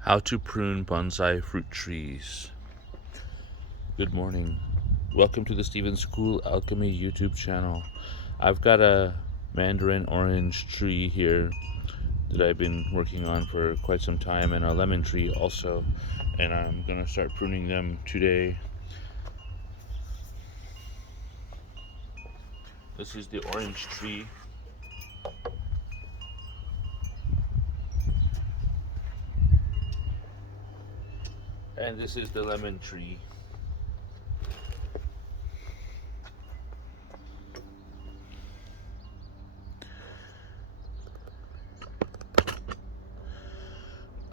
How to prune bonsai fruit trees. Good morning. Welcome to the Stephen School Alchemy YouTube channel. I've got a mandarin orange tree here that I've been working on for quite some time, and a lemon tree also, and I'm going to start pruning them today. This is the orange tree. And this is the lemon tree.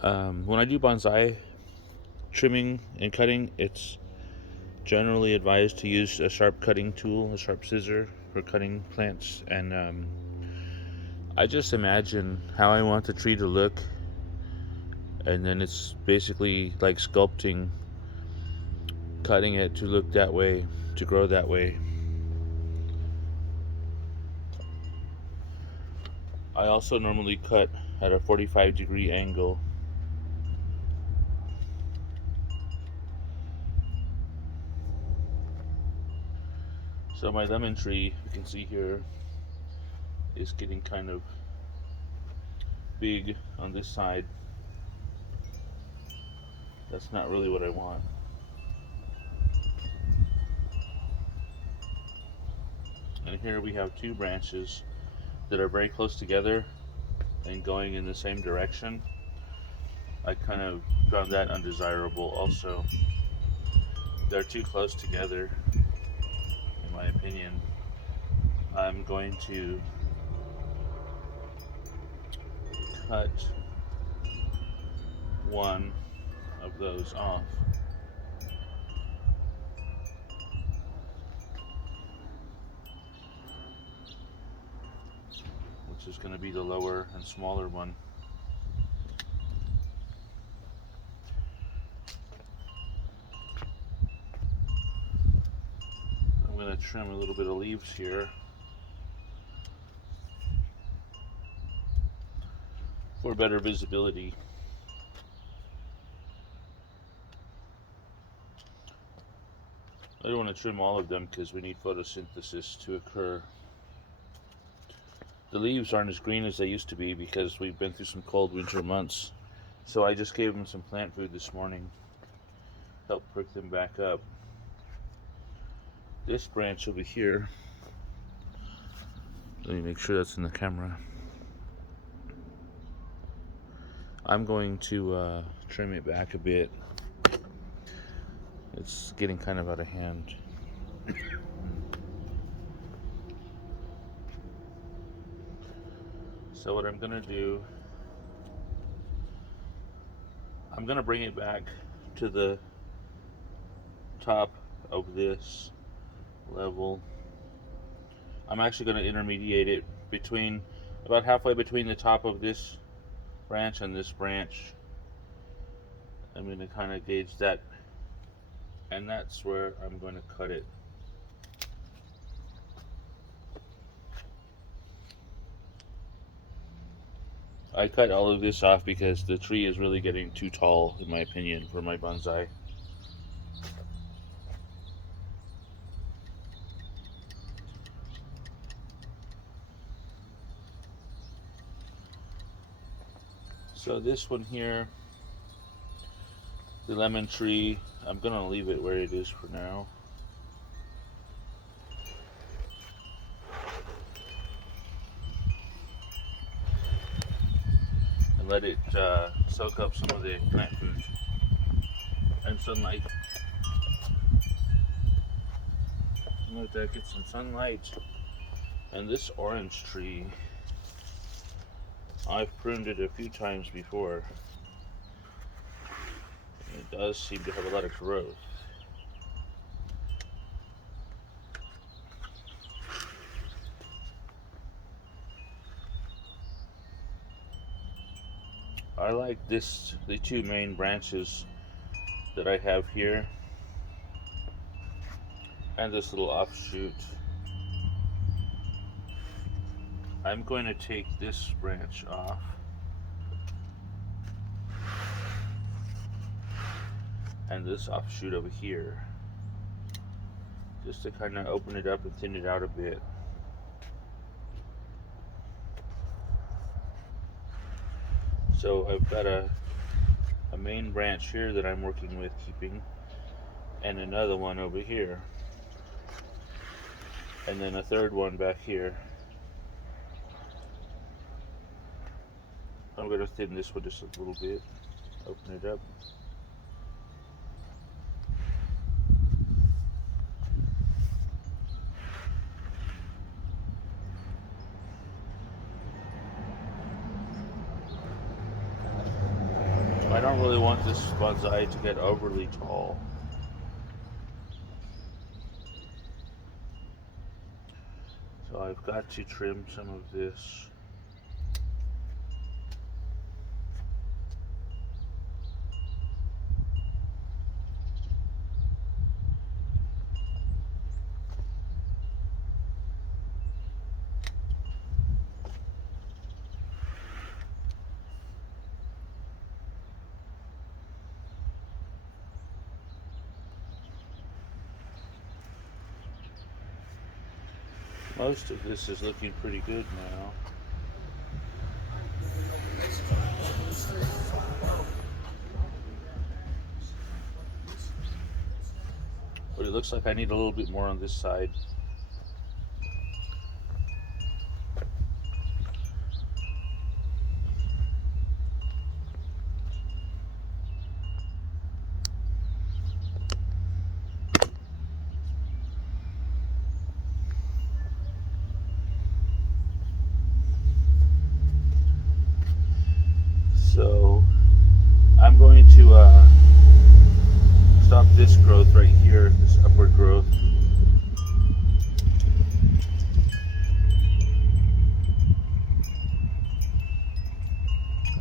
When I do bonsai trimming and cutting, it's generally advised to use a sharp cutting tool, a sharp scissor for cutting plants. And I just imagine how I want the tree to look, and then it's basically like sculpting, cutting it to look that way, to grow that way. I also normally cut at a 45-degree angle. So my lemon tree, you can see here, is getting kind of big on this side. That's not really what I want. And here we have two branches that are very close together and going in the same direction. I kind of found that undesirable also. They're too close together, in my opinion. I'm going to cut one of those off. Which is going to be the lower and smaller one. I'm going to trim a little bit of leaves here for better visibility. I don't want to trim all of them because we need photosynthesis to occur. The leaves aren't as green as they used to be because we've been through some cold winter months. So I just gave them some plant food this morning. Help prick them back up. This branch over here, let me make sure that's in the camera. I'm going to trim it back a bit. It's getting kind of out of hand. So what I'm gonna do, I'm gonna bring it back to the top of this level. I'm actually gonna intermediate it between, about halfway between the top of this branch and this branch. I'm gonna kind of gauge that, and that's where I'm going to cut it. I cut all of this off because the tree is really getting too tall, in my opinion, for my bonsai. So this one here, the lemon tree, I'm going to leave it where it is for now. And let it soak up some of the plant food and sunlight. Let that get some sunlight. And this orange tree, I've pruned it a few times before. It does seem to have a lot of growth. I like the two main branches that I have here, and this little offshoot. I'm going to take this branch off and this offshoot over here, just to kind of open it up and thin it out a bit. So I've got a main branch here that I'm working with keeping, and another one over here, and then a third one back here. I'm going to thin this one just a little bit, open it up. I don't really want this bonsai to get overly tall. So I've got to trim some of this. Most of this is looking pretty good now. But it looks like I need a little bit more on this side. So I'm going to stop this growth right here, this upward growth.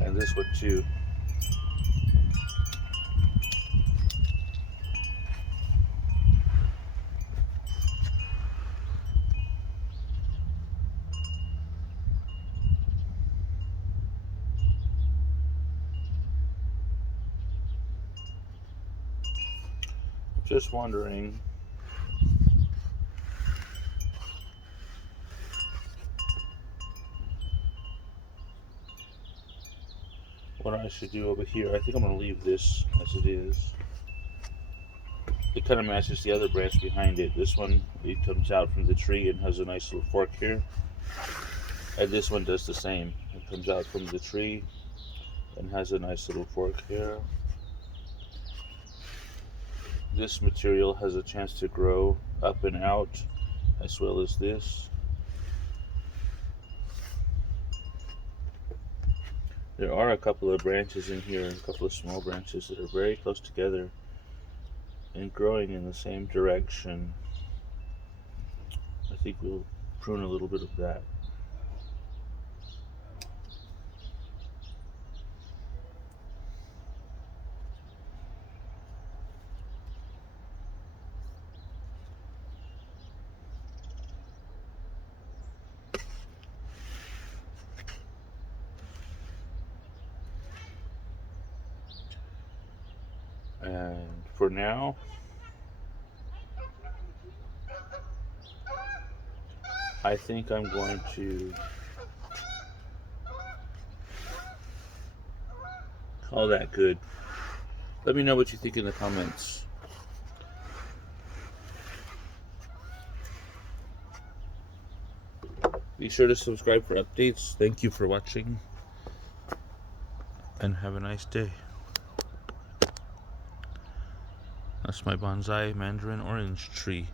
And this one too. Just wondering what I should do over here. I think I'm going to leave this as it is. It kind of matches the other branch behind it. This one, it comes out from the tree and has a nice little fork here. And this one does the same. It comes out from the tree and has a nice little fork here. This material has a chance to grow up and out, as well as this. There are a couple of branches in here, a couple of small branches that are very close together and growing in the same direction. I think we'll prune a little bit of that. And for now, I think I'm going to call that good. Let me know what you think in the comments. Be sure to subscribe for updates. Thank you for watching, and have a nice day. That's my bonsai mandarin orange tree.